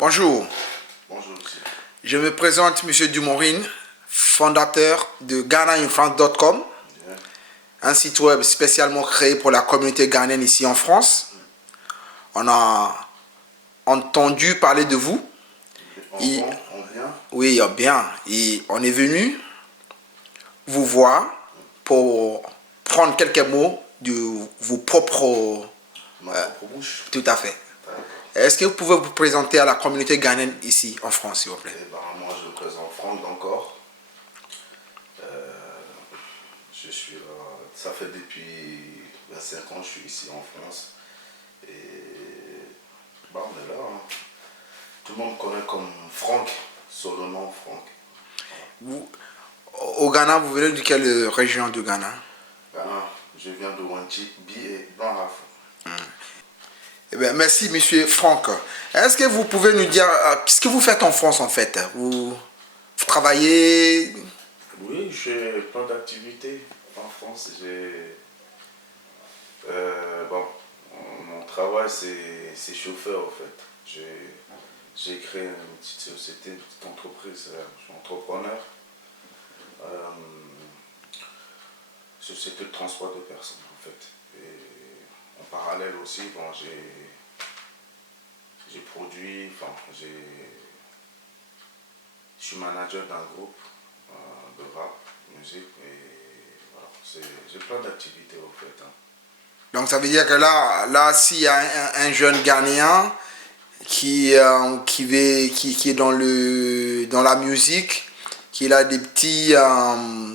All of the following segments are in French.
Bonjour, Bonjour, monsieur. je me présente Monsieur Dumourine, fondateur de GhanaInFrance.com, Bien. un site web spécialement créé pour la communauté ghanéenne ici en France. On a entendu parler de vous. Et, On vient. oui, bien. Et on est venu vous voir pour prendre quelques mots de vos propres... Ma propre bouche. Tout à fait. D'accord. Est-ce que vous pouvez vous présenter à la communauté ghanéenne ici en France, s'il vous plaît? Eh ben, moi, je me présente Franck d'encore. Je suis là. Ça fait depuis 25 ans que je suis ici en France. Et bah, on est là. Hein. Tout le monde connaît comme Franck, sur le nom Franck. Vous, au Ghana, vous venez de quelle région du Ghana? Ghana, je viens de Wanchi, Bi et Blanc-Rafo. Eh bien, merci, monsieur Franck. Est-ce que vous pouvez nous dire qu'est-ce que vous faites en France en fait? Vous travaillez? Oui, j'ai plein d'activités en France. Bon, mon travail, c'est chauffeur en fait. J'ai créé une petite société, une petite entreprise. Je suis entrepreneur. Société de transport de personnes en fait. Et en parallèle aussi, bon, j'ai produit, enfin, je suis manager d'un groupe de rap, musique, et voilà, j'ai plein d'activités en fait. Hein. Donc ça veut dire que là s'il y a un jeune Ghanéen qui est dans la musique, qui a des petits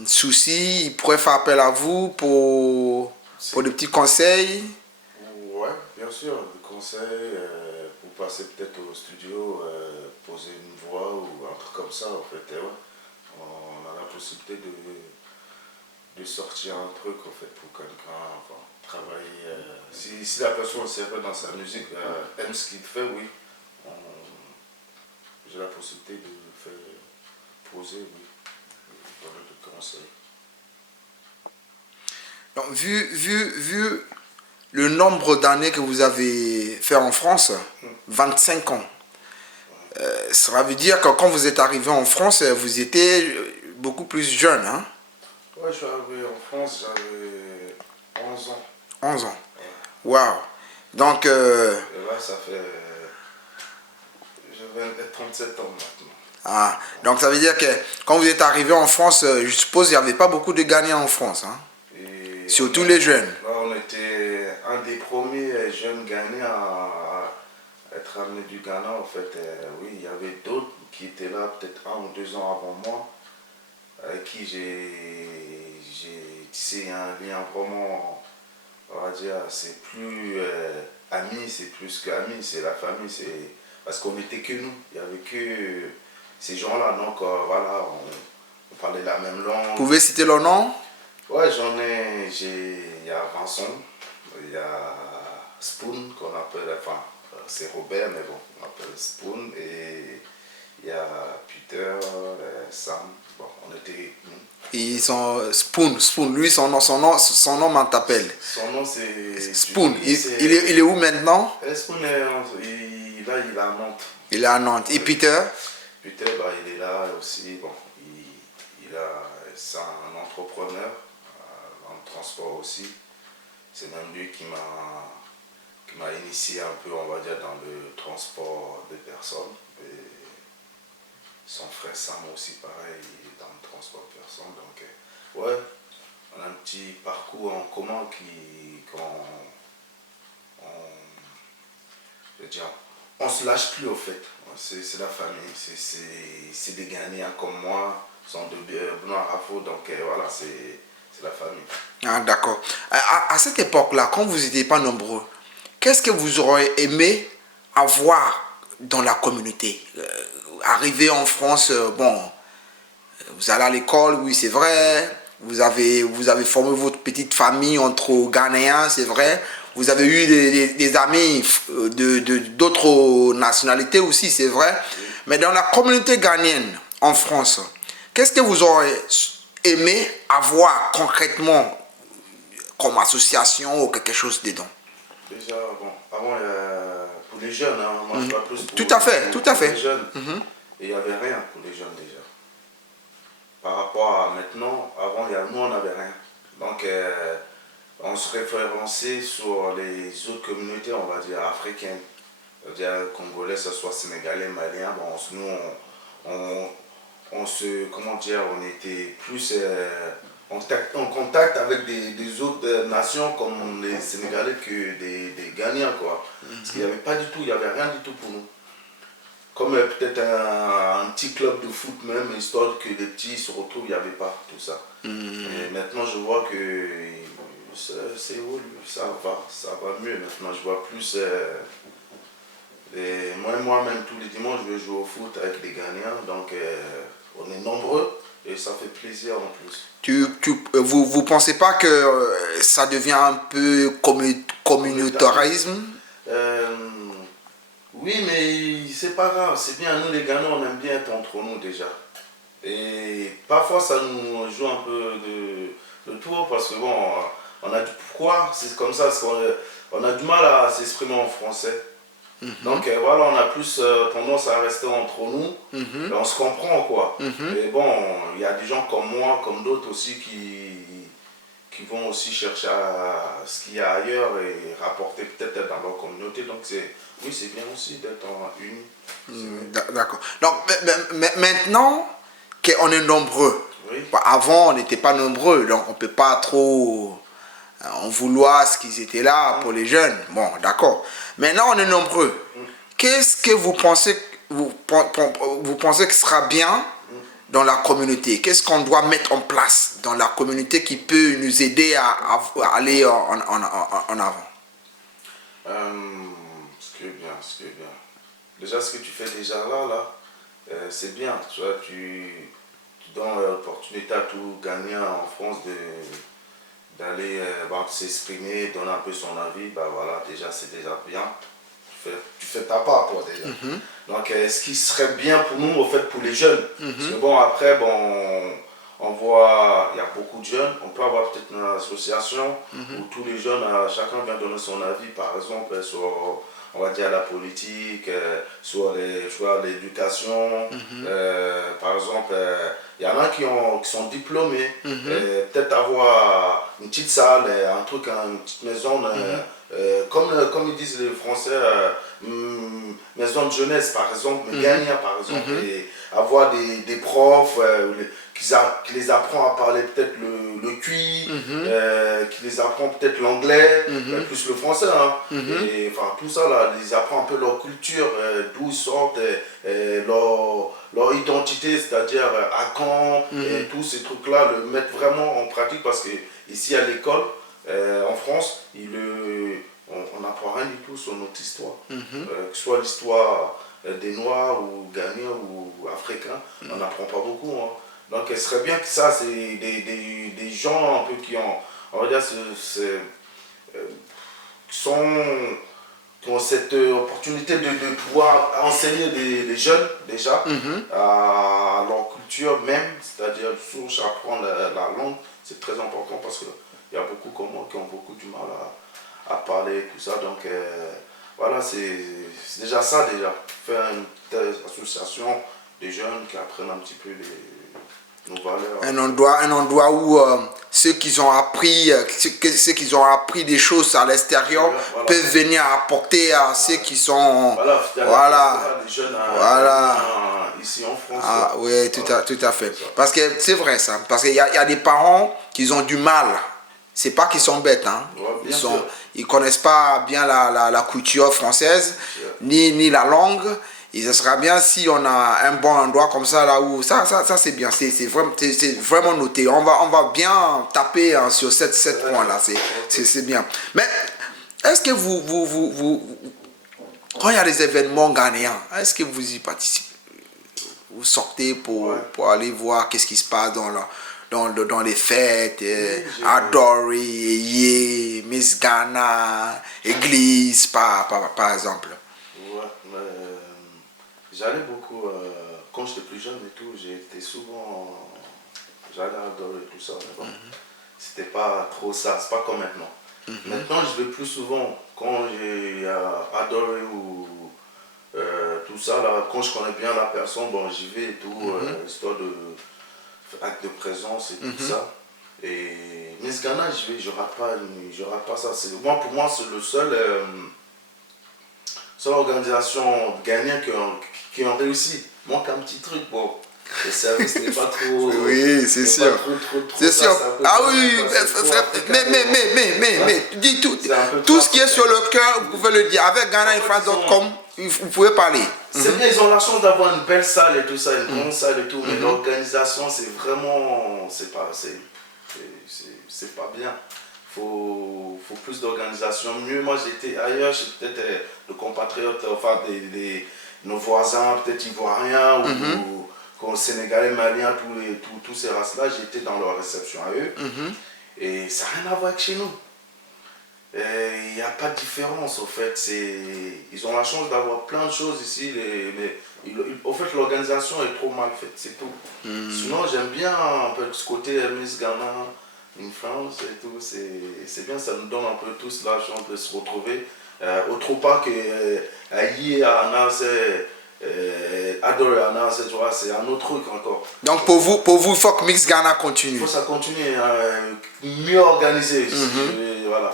soucis, il pourrait faire appel à vous pour des petits conseils. Ouais, bien sûr, des conseils pour passer peut-être au studio, poser une voix ou un truc comme ça en fait. Et ouais, on a la possibilité de sortir un truc en fait pour quelqu'un, enfin, travailler. Si la personne c'est peu dans sa musique, aime ce qu'il fait, oui, j'ai la possibilité de faire poser, oui, donner des conseils. Donc, vu le nombre d'années que vous avez fait en France, 25 ans, ça veut dire que quand vous êtes arrivé en France, vous étiez beaucoup plus jeune, hein? Ouais, je suis arrivé en France, j'avais 11 ans. 11 ans. Ouais. Waouh. Donc, Et là, ça fait. Je vais être 37 ans maintenant. donc ça veut dire que quand vous êtes arrivé en France, je suppose qu'il n'y avait pas beaucoup de Ghanéens en France, hein? Et Surtout les jeunes. là, on était un des premiers jeunes Ghanéens à être amenés du Ghana. En fait, oui, il y avait d'autres qui étaient là peut-être 1 ou 2 ans avant moi, avec qui j'ai tissé un lien vraiment, on va dire, c'est plus ami, c'est plus qu'ami, c'est la famille, c'est parce qu'on n'était que nous, il n'y avait que ces gens-là, donc voilà, on parlait la même langue. Vous pouvez citer leur nom? Ouais, il y a Vincent, il y a Spoon qu'on appelle, enfin, c'est Robert, mais bon, on appelle Spoon, et il y a Peter, Sam, bon, on était nous. Ils sont Spoon, lui, son nom t'appelle. Son nom c'est... Spoon, il est où maintenant? Spoon, là, il est à Nantes. Il est à Nantes. Et Peter? Peter, bah, il est là aussi, bon, c'est un entrepreneur dans le transport aussi. C'est même lui qui m'a initié un peu, on va dire, dans le transport des personnes. Et son frère Sam aussi, pareil, il est dans le transport de personnes. Donc, ouais, on a un petit parcours en commun je veux dire, on se lâche plus au fait. C'est la famille, c'est des Ghanéens comme moi, sont de Blanc-Rafo, donc voilà, c'est la famille. Ah, d'accord. À cette époque-là, quand vous n'étiez pas nombreux, qu'est-ce que vous auriez aimé avoir dans la communauté? Arrivé en France, bon, vous allez à l'école, oui, c'est vrai. Vous avez formé votre petite famille entre Ghanéens, c'est vrai. Vous avez eu des amis d'autres nationalités aussi, c'est vrai. Mais dans la communauté ghanéenne en France, qu'est-ce que vous auriez aimé avoir concrètement comme association ou quelque chose dedans? Déjà, bon, avant, pour les jeunes, hein. Moi je parle plus Tout à fait, tout à pour les fait. jeunes. Et il n'y avait rien pour les jeunes déjà. Par rapport à maintenant, avant, nous on n'avait rien. Donc on se référençait sur les autres communautés, on va dire africaines. C'est-à-dire congolais, ce soit sénégalais, malien. Bon, nous on se, comment dire, on était plus en contact avec des autres nations comme les Sénégalais que des Ghanéens, quoi. Parce qu'il n'y avait pas du tout, il n'y avait rien du tout pour nous. Comme peut-être un petit club de foot même, histoire que les petits se retrouvent, il n'y avait pas tout ça. Et maintenant je vois que c'est évolué, ça va mieux maintenant. Je vois plus... et moi-même, tous les dimanches, je vais jouer au foot avec les Ghanéens. Donc, on est nombreux et ça fait plaisir en plus. Vous pensez pas que ça devient un peu communautarisme? Euh, oui, mais c'est pas grave. C'est bien. Nous, les Ghanéens, on aime bien être entre nous déjà. Et parfois, ça nous joue un peu de tour parce que, bon, on a du pourquoi. C'est comme ça, parce qu'on a du mal à s'exprimer en français. Donc voilà, on a plus tendance à rester entre nous, et on se comprend quoi. Et bon, il y a des gens comme moi, comme d'autres aussi qui vont aussi chercher ce qu'il y a ailleurs et rapporter peut-être dans leur communauté. Donc oui, c'est bien aussi d'être unis. D'accord. Donc maintenant qu'on est nombreux, Oui. avant on n'était pas nombreux, donc on ne peut pas trop en vouloir ce qu'ils étaient là pour les jeunes. Bon, d'accord. Maintenant on est nombreux. Qu'est-ce que vous pensez que sera bien dans la communauté? Qu'est-ce qu'on doit mettre en place dans la communauté qui peut nous aider à aller en avant? Ce qui est bien, ce qui est bien. Déjà, ce que tu fais déjà là, c'est bien. Tu vois, tu donnes l'opportunité à tout Ghanéen en France d'aller s'exprimer, donner un peu son avis. Bah voilà, déjà, c'est déjà bien. Tu fais ta part, toi, déjà. Donc, ce qui serait bien pour nous, au fait, pour les jeunes, parce que bon, après, bon, on voit, il y a beaucoup de jeunes, on peut avoir peut-être une association où tous les jeunes, chacun vient donner son avis, par exemple, sur, on va dire, la politique, sur l'éducation. Par exemple, il y en a qui sont diplômés, peut-être avoir une petite salle, un truc, une petite maison, comme ils disent les Français, maison de jeunesse par exemple, mais Ghanéen par exemple, et avoir des profs qui les apprend à parler peut-être le Cui, qui les apprend peut-être l'anglais, plus le français, hein. Et enfin tout ça là, les apprend un peu leur culture, d'où ils sortent, leur identité, c'est-à-dire à quand, et tous ces trucs là, le mettre vraiment en pratique parce que ici à l'école, en France, on n'apprend rien du tout sur notre histoire. Que ce soit l'histoire des Noirs ou Ghanéens ou Africains, on n'apprend pas beaucoup. Hein. Donc ce serait bien que ça, c'est des gens un peu qui ont, on va dire, qui ont cette opportunité de pouvoir enseigner les jeunes déjà à leur culture même, c'est-à-dire souche, apprendre la langue, c'est très important parce qu'il y a beaucoup comme moi qui ont beaucoup du mal à parler, tout ça. Donc voilà, c'est déjà ça, déjà. Faire une telle association des jeunes qui apprennent un petit peu nos valeurs. Un endroit où ceux qui ont appris, ceux qui ont appris des choses à l'extérieur peuvent venir apporter à ceux qui sont... Voilà. Les jeunes ici en France. Ah, oui, tout à fait. Parce que c'est vrai ça. Parce qu'il y a des parents qui ont du mal. C'est pas qu'ils sont bêtes, hein. Ils connaissent pas bien la culture française, ni la langue. Et ce sera bien si on a un bon endroit comme ça, là où... Ça c'est bien, c'est vraiment noté. On va bien taper sur cette point-là, c'est bien. Mais est-ce que quand il y a des événements ghanéens, est-ce que vous y participez? Vous sortez pour aller voir qu'est-ce qui se passe dans les fêtes, Adori, Miss Ghana, Église, par exemple. Ouais, mais j'allais beaucoup, quand j'étais plus jeune et tout, j'étais souvent, j'allais adorer tout ça, mais bon, c'était pas trop ça, c'est pas comme maintenant. Maintenant, je vais plus souvent quand j'ai adoré ou tout ça, là, quand je connais bien la personne, bon, j'y vais et tout, histoire de acte de présence et tout ça. Et Miss Ghana, je rate pas ça. Moi, pour moi, c'est le seule organisation gagnante qui ont réussi. Manque un petit truc, bon. Le service n'est pas trop. Oui, c'est sûr. C'est sûr. Ah oui, mais, dis tout ce qui est sur le cœur, vous pouvez le dire. Avec GhanaInfluence.com, vous pouvez parler. C'est bien, ils ont la chance d'avoir une belle salle et tout ça, une grande salle et tout, mais l'organisation, c'est vraiment. C'est pas bien. Faut plus d'organisation. Mieux, moi j'étais ailleurs, j'ai peut-être le compatriote, enfin nos voisins, peut-être ivoiriens ou sénégalais, maliens, tous ces races-là, j'étais dans leur réception à eux. Et ça n'a rien à voir avec chez nous. Il n'y a pas de différence au fait. Ils ont la chance d'avoir plein de choses ici. Au fait, l'organisation est trop mal faite, c'est tout. Sinon, j'aime bien un peu ce côté Miss Ghana, Influence et tout. C'est bien, ça nous donne un peu tous la chance de se retrouver. Autre part que Aïe, Anna, Adore Anna, c'est un autre truc encore. Donc pour vous, il faut que Miss Ghana continue. Il faut que ça continue, mieux organisé. Voilà.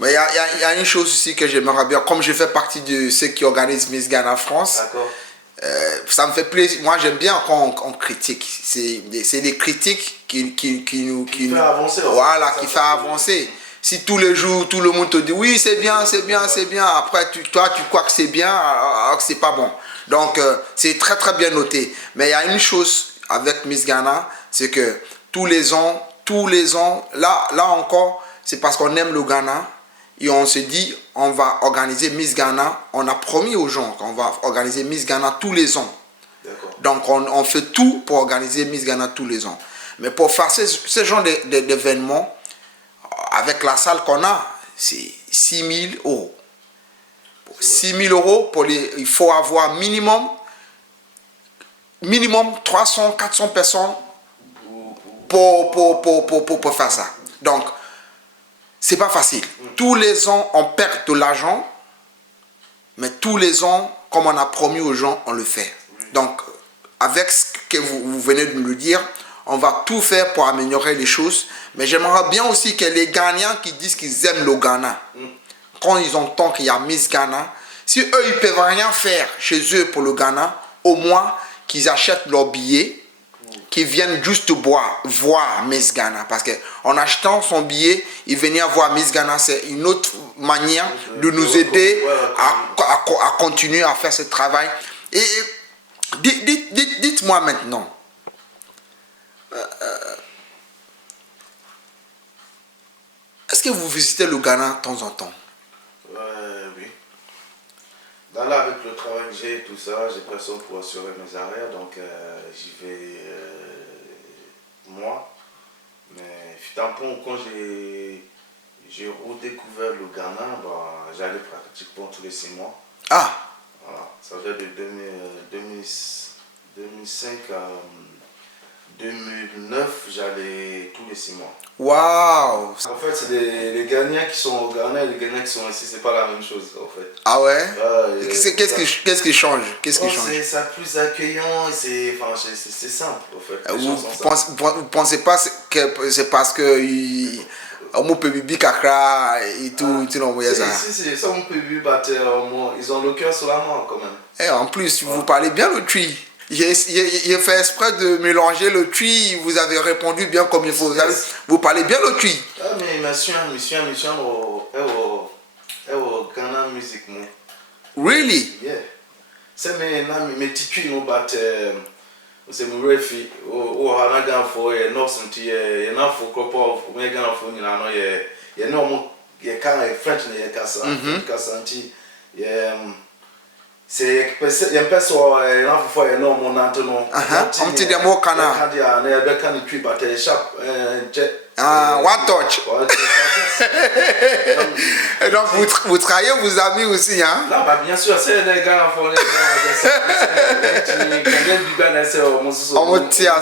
Mais il y a une chose aussi que j'aimerais bien, comme je fais partie de ceux qui organisent Miss Ghana France, ça me fait plaisir. Moi, j'aime bien quand on critique. C'est des critiques qui nous fait avancer. Voilà, qui fait avancer. Si tous les jours, tout le monde te dit oui, c'est bien, c'est bien, c'est bien. Après, toi, tu crois que c'est bien, alors que c'est pas bon. Donc, c'est très, très bien noté. Mais il y a une chose avec Miss Ghana, c'est que tous les ans, là encore, c'est parce qu'on aime le Ghana. Et on se dit, on va organiser Miss Ghana. On a promis aux gens qu'on va organiser Miss Ghana tous les ans. Donc, on fait tout pour organiser Miss Ghana tous les ans. Mais pour faire ce genre d'événements, avec la salle qu'on a, c'est 6 000 euros. Pour 6 000 euros, il faut avoir minimum 300, 400 personnes pour faire ça. Donc, c'est pas facile. Tous les ans, on perd de l'argent, mais tous les ans, comme on a promis aux gens, on le fait. Donc, avec ce que vous venez de nous le dire, on va tout faire pour améliorer les choses. Mais j'aimerais bien aussi que les Ghanéens qui disent qu'ils aiment le Ghana, quand ils entendent qu'il y a Miss Ghana, si eux, ils ne peuvent rien faire chez eux pour le Ghana, au moins qu'ils achètent leurs billets, qu'ils viennent juste voir Miss Ghana. Parce qu'en achetant son billet, ils venaient voir Miss Ghana. C'est une autre manière de nous aider à continuer à faire ce travail. Et dites-moi maintenant, est-ce que vous visitez le Ghana de temps en temps? Oui. Là, avec le travail que j'ai et tout ça, j'ai personne pour assurer mes arrières, donc j'y vais moi. Mais fut un point quand j'ai redécouvert le Ghana, j'allais pratiquement tous les 6 mois. Ah! Voilà. Ça veut dire de 2005 à 2009, j'allais tous les 6 mois. Waouh! En fait, c'est les Ghanéens qui sont au Ghana et les Ghanéens qui sont ici, c'est pas la même chose en fait. Ah ouais? Qu'est-ce qui change? C'est plus accueillant, c'est simple en fait. Vous pensez pas que c'est parce que on peut vivre kakra et tout, tu know, si, ça on peut vivre, ils ont le cœur sur la main quand même. Et en plus, vous parlez bien le tui. J'ai fait exprès de mélanger le tui, vous avez répondu bien comme il faut. Vous parlez bien le tui. Ah, mais monsieur, au Ghana music, moi. Really? Yeah. C'est mes titus, c'est mon refi. On a gagné for a nurse and tea, a non for couple of Megan of Unilano, yeah, no, yeah, kind of French, yeah, Cassanti, yeah. C'est un peu so enough for a normal Nantono. On te dit moi cana. One touch. Et donc vous travaillez vos amis aussi, hein? Là, bien sûr, c'est les gars en on me tient,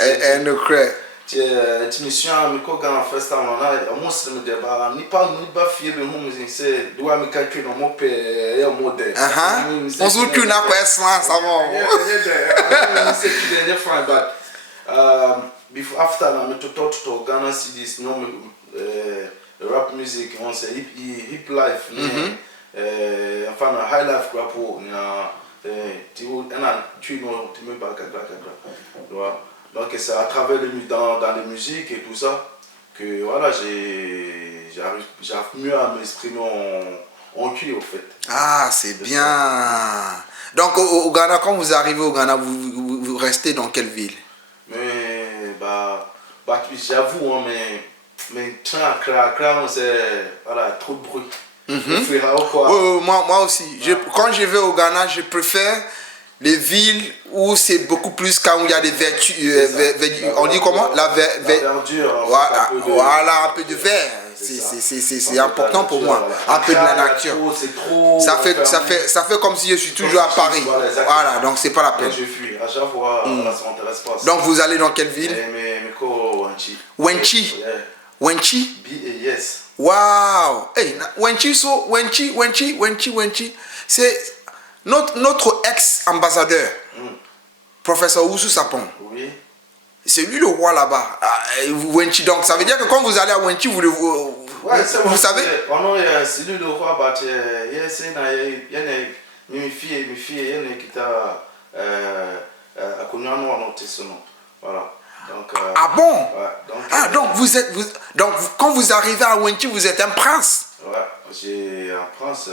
et nous crée. tu me suis à me Ghana first time on a Muslim de ba ni pas fier de mon c'est doit me calculer dans mon père et au modèle. On se retrouve na quoi ça va. C'est qui the different but before after na me to Ghana CDs no rap music on say hip life enfin high life rap na tu me back donc c'est à travers dans les musiques et tout ça que voilà j'arrive mieux à m'exprimer en cul au fait. Ah, c'est bien ça. Donc au Ghana, quand vous arrivez au Ghana, vous restez dans quelle ville? Mais j'avoue hein, mais Accra c'est voilà trop de bruit. Moi aussi. Quand je vais au Ghana, je préfère les villes où c'est beaucoup plus quand il y a des vertus. On dit comment? La verdure. Voilà, un peu de vert. C'est important pour moi. Un peu de la nature. Ça fait comme si je suis toujours à Paris. Voilà, donc c'est pas la peine. Je fuis. À chaque fois, ça m'intéresse pas. Donc vous allez dans quelle ville? Wenchi. Wenchi? Yes. Wow! Hey, Wenchi, c'est notre ex-ambassadeur, professeur Oussou Sapon. Oui. C'est lui le roi là-bas. Wenchi, donc ça veut dire que quand vous allez à Wenchi, vous savez? C'est lui le roi, voilà. Donc, ah bon? Ouais, donc quand vous arrivez à Wenchi, vous êtes un prince. Ouais, j'ai un prince,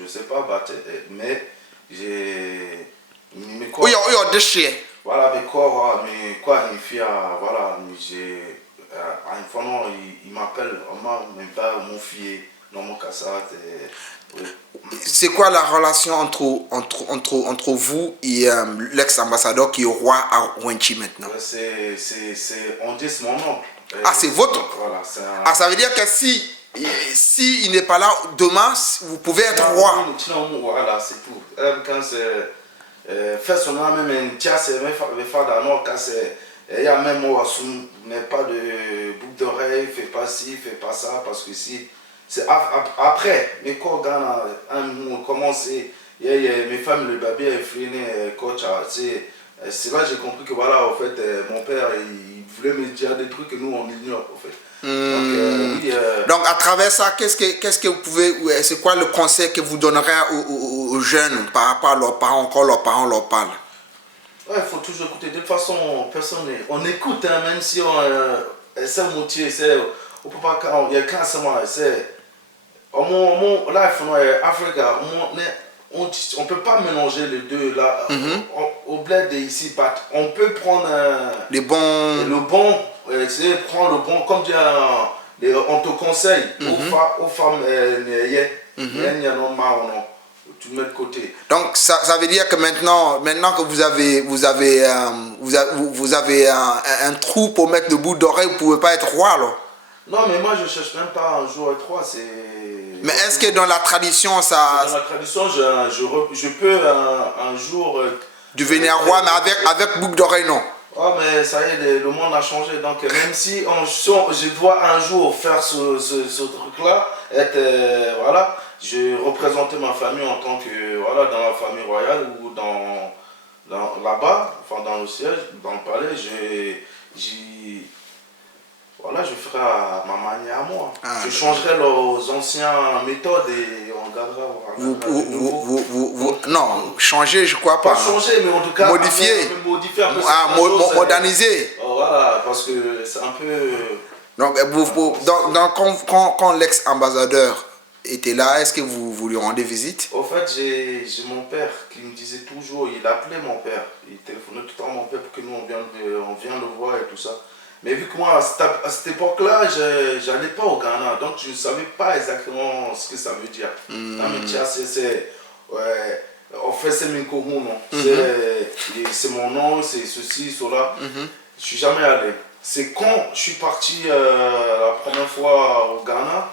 je sais pas, mais j'ai. Oui, il y a des chiens. Voilà, mais quoi, il fait, voilà, j'ai. Il m'appelle, mon fils, non, mon cassette. Oui. C'est quoi la relation entre vous et l'ex-ambassadeur qui est roi à Wenchi maintenant? On dit c'est mon oncle. Ah, c'est votre? Voilà, Ah, ça veut dire que si il n'est pas là demain, vous pouvez être roi. Voilà, c'est tout. Quand c'est fait son nom, même un tiers, c'est même il y a même mais pas de boucle d'oreille, fait pas ci, fait pas ça, parce que si. C'est après, mais quand on commence, mes femmes, le bébé est freiné, coach, c'est là que j'ai compris que voilà, en fait, mon père, il voulait me dire des trucs que nous, on ignore, en fait. Donc, à travers ça, qu'est-ce que vous pouvez, c'est quoi le conseil que vous donnerez aux jeunes par rapport à leurs parents, quand leurs parents leur parlent? Ouais, il faut toujours écouter. De toute façon, on écoute, hein, même si c'est motivé, on peut pas, il y a qu'un seul, c'est. Mon life en Afrique, on peut pas mélanger les deux là. Au bled ici, on peut prendre le bon, c'est prendre le bon, comme on te conseille aux femmes, tu mets de côté. Donc ça veut dire que maintenant que vous avez un trou pour mettre le bout d'oreille, vous pouvez pas être roi alors. Non, mais moi je cherche même pas un jour et trois, c'est. Mais est-ce que dans la tradition ça. Dans la tradition, je peux un jour. Devenir roi, mais avec boucle d'oreille, non? Oh, mais ça y est, le monde a changé. Donc, même si je dois un jour faire ce truc-là, voilà, je représenter ma famille en tant que. Voilà, dans la famille royale ou là-bas, enfin dans le siège, dans le palais, voilà, je ferai à ma manière à moi. Je changerai leurs anciennes méthodes et on gardera. Non, changer, je crois pas. Pas changer, mais en tout cas, modifier un peu moderniser. Voilà, parce que c'est un peu. Donc, quand l'ex-ambassadeur était là, est-ce que vous lui rendez visite? Au fait, j'ai mon père qui me disait toujours, il appelait mon père, il téléphonait tout le temps à mon père pour que nous on vienne le voir et tout ça. Mais vu que moi, à cette époque-là, je n'allais pas au Ghana, donc je ne savais pas exactement ce que ça veut dire. En fait, c'est mon nom. C'est mon nom, c'est ceci, cela. Je ne suis jamais allé. C'est quand je suis parti la première fois au Ghana,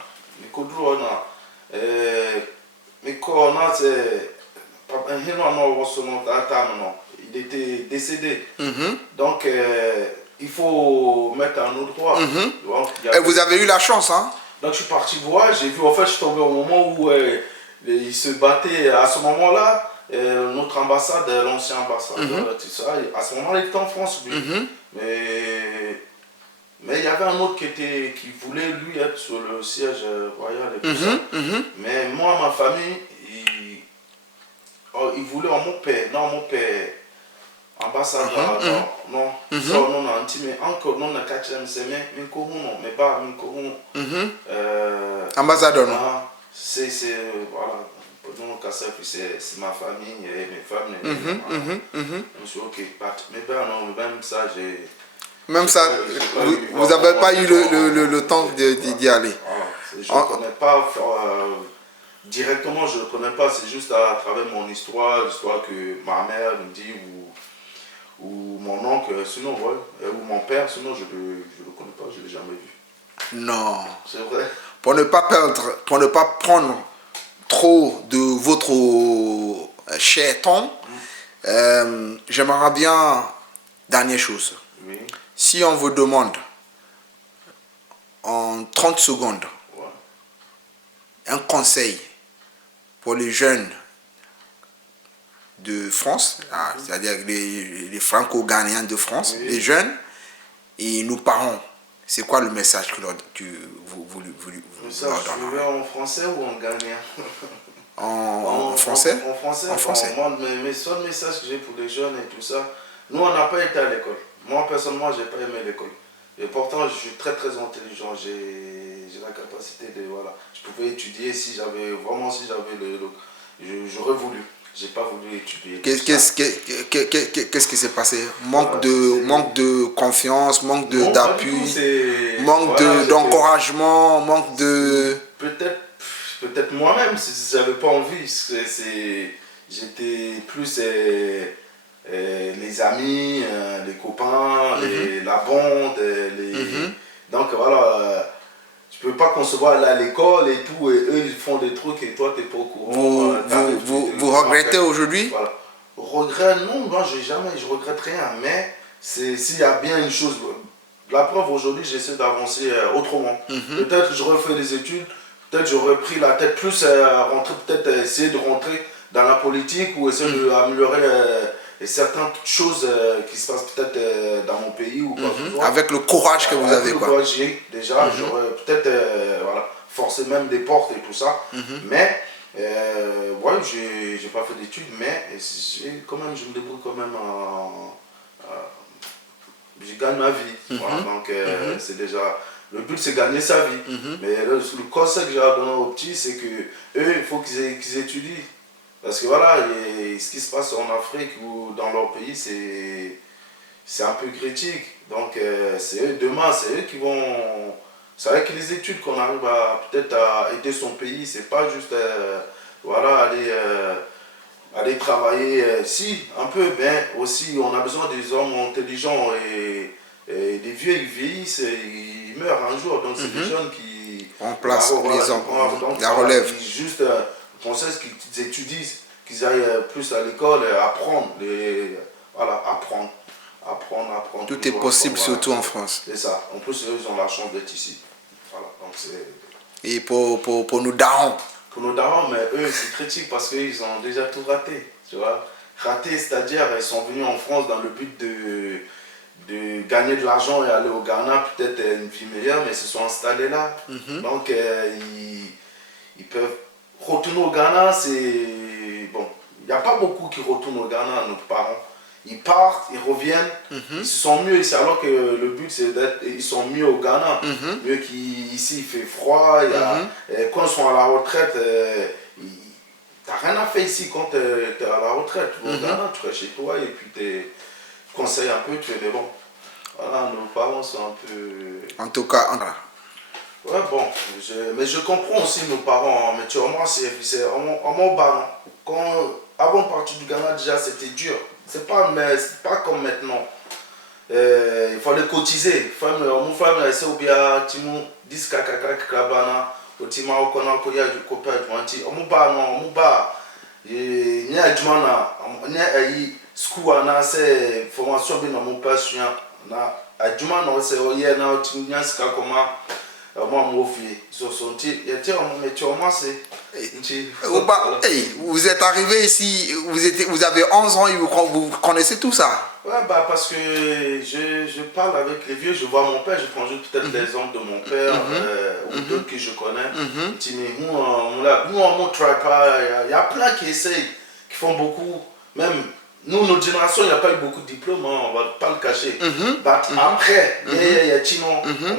il était décédé. Donc, il faut mettre un autre droit. Donc, Et vous avez eu la chance, hein? donc je suis parti voir, j'ai vu, en fait, je suis tombé au moment où ils se battaient. À ce moment-là, notre ambassade, l'ancien ambassadeur, tout ça, à ce moment-là, il était en France, lui. Mais il y avait un autre qui voulait, lui, être sur le siège royal et tout ça. Mais moi, ma famille, il voulait mon père. Non, mon père, ambassadeur, non, ça, non, intime, encore, non, quatrième semaine, mais pas, Ambassadeur, non? C'est, voilà, non, c'est ma famille et mes femmes. Je suis ok, mais ben non, même ça, j'ai... Même ça, vous n'avez pas eu le temps d'y aller. Je ne connais pas directement, je ne le connais pas, c'est juste à travers mon histoire, l'histoire que ma mère me dit ou mon oncle, sinon, ouais, ou mon père, sinon je ne le connais pas, je ne l'ai jamais vu. Non. C'est vrai. Pour ne pas perdre, pour ne pas prendre trop de votre cher temps, j'aimerais bien, dernière chose. Oui. Si on vous demande en 30 secondes un conseil pour les jeunes de France, c'est-à-dire les franco-ghanéens de France, les jeunes et nos parents, c'est quoi le message que vous leur donnez? En français ou en ghanéen? En français? En français. En français. Moi, mes seuls messages que j'ai pour les jeunes et tout ça, nous on n'a pas été à l'école. Moi personnellement, j'ai pas aimé l'école. Et pourtant, je suis très très intelligent. J'ai la capacité de voilà. Je pouvais étudier si j'avais j'aurais voulu. J'ai pas voulu étudier. Qu'est-ce qui s'est passé? Manque de confiance, manque d'appui, manque d'encouragement, manque de... Peut-être moi-même, si j'avais pas envie. J'étais plus les amis, les copains, la bande, donc voilà. Tu peux pas concevoir aller à l'école et tout, et eux ils font des trucs et toi tu n'es pas au courant. Vous regrettez aujourd'hui? Voilà. Regret, non, moi je regrette rien, mais s'il y a bien une chose, la preuve aujourd'hui j'essaie d'avancer autrement. Peut-être que j'aurais fait des études, peut-être j'aurais pris la tête plus à rentrer, peut-être essayer de rentrer dans la politique ou essayer d'améliorer certaines choses qui se passent peut-être dans mon pays ou quoi que ce soit. Avec le courage que vous avez. Avec le courage déjà, j'aurais peut-être voilà, forcé même des portes et tout ça. Mais, ouais, j'ai pas fait d'études, mais quand même, je me débrouille quand même je gagne ma vie. Voilà, donc, c'est déjà... Le but, c'est gagner sa vie. Mais le conseil que j'ai à donner aux petits, c'est que eux, il faut qu'ils étudient. Parce que voilà, ce qui se passe en Afrique ou dans leur pays, c'est un peu critique. Donc, c'est eux, demain, c'est eux qui vont... C'est avec les études qu'on arrive à peut-être à aider son pays. C'est pas juste, voilà, aller travailler, si, un peu, mais aussi, on a besoin des hommes intelligents et des vieux, ils vieillissent et ils meurent un jour. Donc, c'est des jeunes qui... remplacent les hommes, donc, la relève. Juste, je pensais qu'ils étudient, qu'ils aillent plus à l'école et apprendre. Voilà, apprendre. Tout est possible, surtout en France. C'est ça. En plus, eux, ils ont la chance d'être ici. Voilà, donc c'est... Et pour nos darons. Pour nos darons, mais eux, c'est critique parce qu'ils ont déjà tout raté. Tu vois, raté, c'est-à-dire, ils sont venus en France dans le but de gagner de l'argent et aller au Ghana, peut-être une vie meilleure, mais ils se sont installés là. Donc, ils peuvent retourner au Ghana, c'est... Bon, il n'y a pas beaucoup qui retournent au Ghana, nos parents. Ils partent, ils reviennent, ils se sont mieux ici, alors que le but c'est d'être, ils sont mieux au Ghana. Mieux qu'ici, il fait froid, quand ils sont à la retraite, t'as rien à faire ici quand tu es à la retraite. Au Ghana, tu restes chez toi et puis tu conseilles un peu, tu es bon. Voilà, nos parents sont un peu... En tout cas, ouais, bon, mais je comprends aussi nos parents, mais tu vois, moi, c'est en mon bas, avant de partir du Ghana, déjà, c'était dur. C'est pas comme maintenant. Il fallait cotiser. Mon femme, c'est bien, Timon, 10 kakaka, kabana, au Tima, au Kona, Koya, du copain, du Mon bas, non, mon bas. Il y a du mana, il y a school, c'est formation, bien, mon passion. na adwuma na ɔsɛ ɔyɛ na ɔtumi nya sika kɔma ɔmo a mo fie so nti yɛte ɔmo mɛte ɔmo ase nti vous êtes arrivé ici, vous avez 11 ans et vous connaissez tout ça? Ouais, bah parce que je parle avec les vieux, je vois mon père, je prends juste peut-être l'exemple de mon père ou d'autres que je connais. Nous, on ne travaille pas, il y a plein qui essayent, qui font beaucoup, même nous, notre génération, il n'y a pas eu beaucoup de diplômes, hein, on ne va pas le cacher. Après, il y a Tino,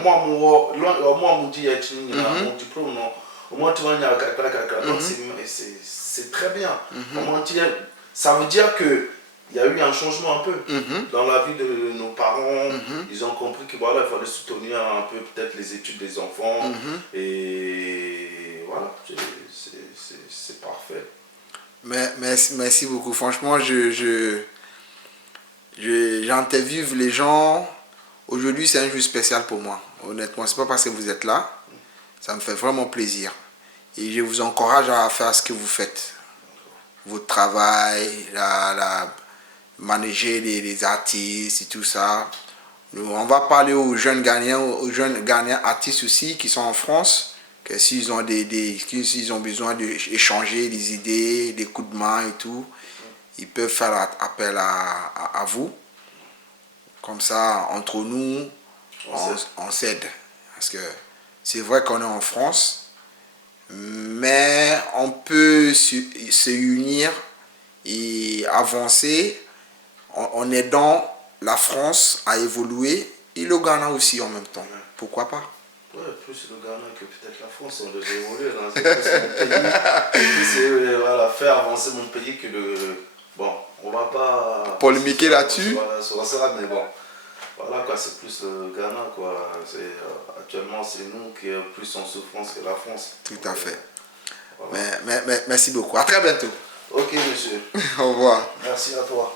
moi, on dit, il y a mon diplôme, non. Au moins, tu vas y avoir donc c'est très bien. Ça veut dire que il y a eu un changement un peu dans la vie de nos parents. Ils ont compris que voilà, il fallait soutenir un peu peut-être les études des enfants. Et voilà, c'est parfait. Merci beaucoup. Franchement, j'interviewe les gens. Aujourd'hui, c'est un jour spécial pour moi. Honnêtement, c'est pas parce que vous êtes là. Ça me fait vraiment plaisir. Et je vous encourage à faire ce que vous faites. Votre travail, manager les artistes et tout ça. On va parler aux jeunes Ghanéens artistes aussi qui sont en France, que s'ils ont s'ils ont besoin d'échanger des idées, des coups de main et tout, ils peuvent faire appel à vous. Comme ça, entre nous, on s'aide. Parce que c'est vrai qu'on est en France, mais on peut se unir et avancer en aidant la France à évoluer et le Ghana aussi en même temps. Pourquoi pas? Ouais, plus le Ghana que peut-être la France, on devrait évoluer. C'est plus mon pays. Plus voilà, faire avancer mon pays que le... Bon, on va pas... polémiquer là-dessus. Voilà, mais bon. Voilà quoi, c'est plus le Ghana quoi. Actuellement, c'est nous qui sommes plus en souffrance que la France. Tout à fait. Voilà. Merci beaucoup. À très bientôt. Ok, monsieur. Au revoir. Merci à toi.